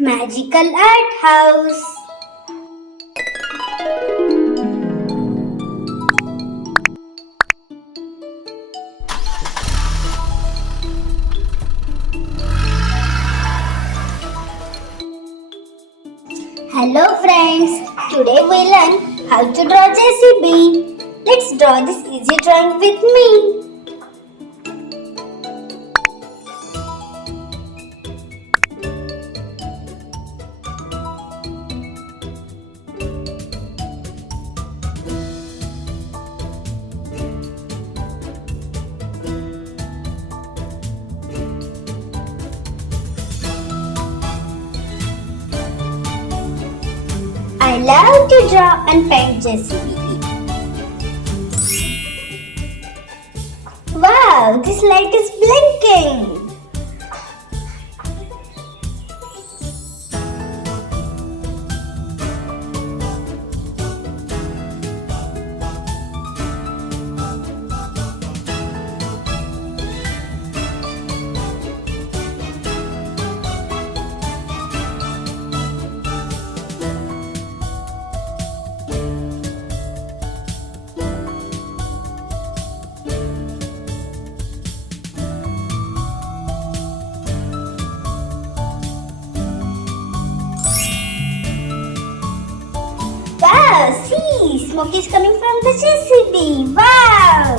Magical Art House. Hello friends, today we learn how to draw JCB. Let's draw this easy drawing with me. I love to draw and paint JCB. Wow, this light is blinking. Wow, see, smoke is coming from the JCB. Wow!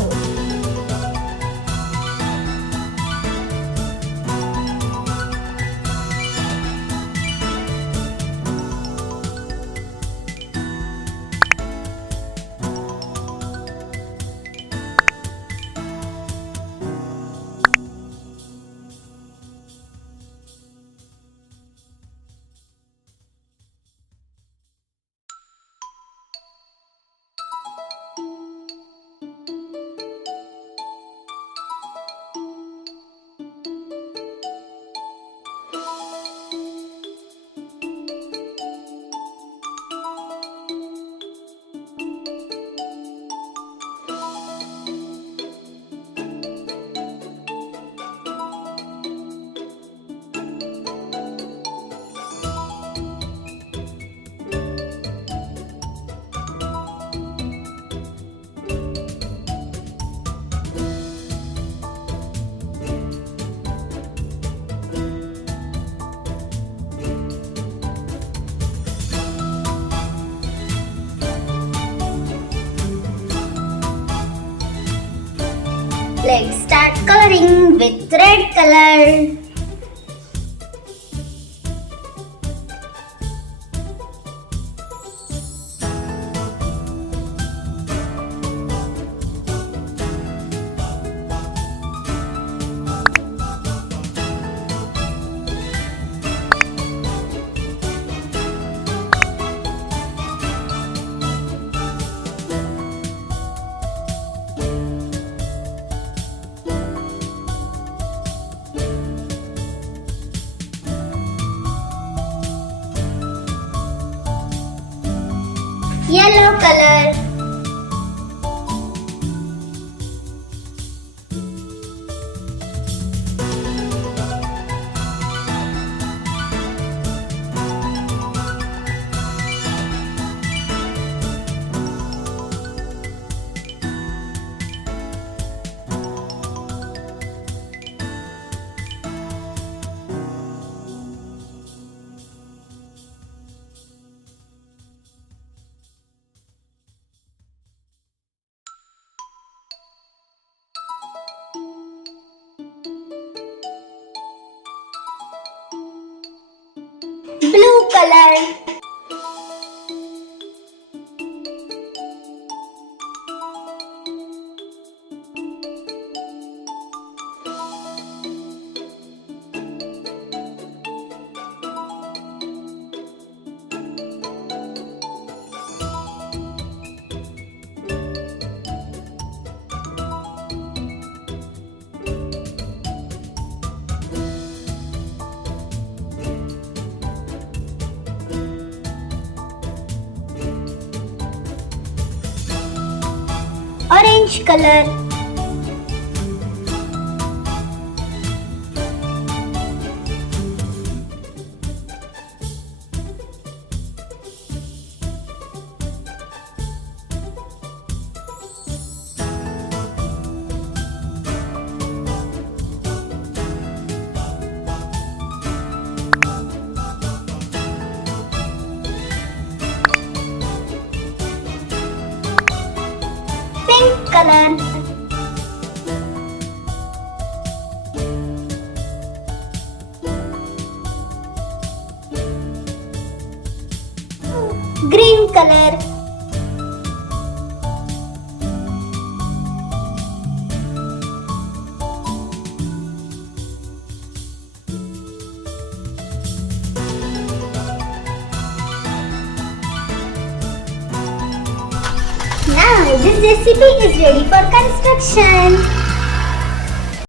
Let's start coloring with red color. Yellow color. Blue color. Orange color. pink color. Now this JCB is ready for construction.